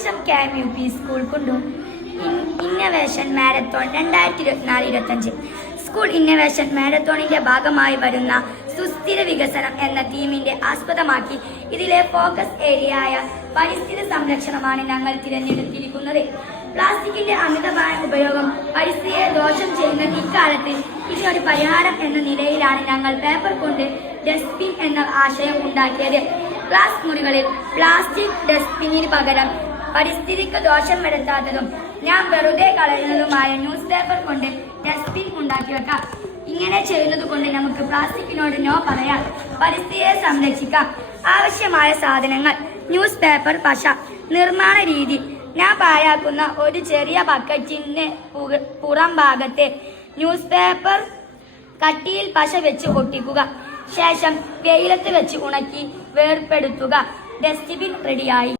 അയ്യഞ്ചം KMUP school Kundoor innovation marathon 2024-25 school innovation മാരത്തോണിന്റെ ഭാഗമായി വരുന്ന സുസ്ഥിര വികസനം എന്ന തീമിന്റെ ആസ്പദമാക്കി ഇതിലെ ഫോക്കസ് ഏരിയയായ പരിസ്ഥിതി സംരക്ഷണമാണ് ഞങ്ങൾ തിരഞ്ഞെടുത്തിരിക്കുന്നത്. പ്ലാസ്റ്റിക്കിന്റെ അമിതമായ ഉപയോഗം പരിസ്ഥിതിയെ ദോഷം ചെയ്യുന്ന ഇക്കാലത്ത് ഇതിനൊരു പരിഹാരം എന്ന നിലയിലാണ് ഞങ്ങൾ പേപ്പർ കൊണ്ട് ഡസ്റ്റ്ബിൻ എന്ന ആശയം ഉണ്ടാക്കിയത്. ക്ലാസ് മുറികളിൽ പ്ലാസ്റ്റിക് ഡസ്റ്റ്ബിന്നിന് പകരം പരിസ്ഥിതിക്ക് ദോഷം വരുത്താത്തതും ഞാൻ വെറുതെ കളയുന്നതുമായ ന്യൂസ് പേപ്പർ കൊണ്ട് ഡസ്റ്റ്ബിൻ ഉണ്ടാക്കി വെക്കാം. ഇങ്ങനെ ചെയ്യുന്നത് കൊണ്ട് നമുക്ക് പ്ലാസ്റ്റിക്കിനോട് നോ പറയാം, പരിസ്ഥിതിയെ സംരക്ഷിക്കാം. ആവശ്യമായ സാധനങ്ങൾ: ന്യൂസ് പേപ്പർ പശ. നിർമ്മാണ രീതി: ഞാൻ പാഴാക്കുന്ന ഒരു ചെറിയ ബക്കറ്റിന്റെ പുറം ഭാഗത്തെ ന്യൂസ് പേപ്പർ കട്ടിയിൽ പശ വെച്ച് ഒട്ടിക്കുക. ശേഷം വെയിലത്ത് വെച്ച് ഉണക്കി വേർപെടുത്തുക. ഡസ്റ്റ്ബിൻ റെഡിയായി.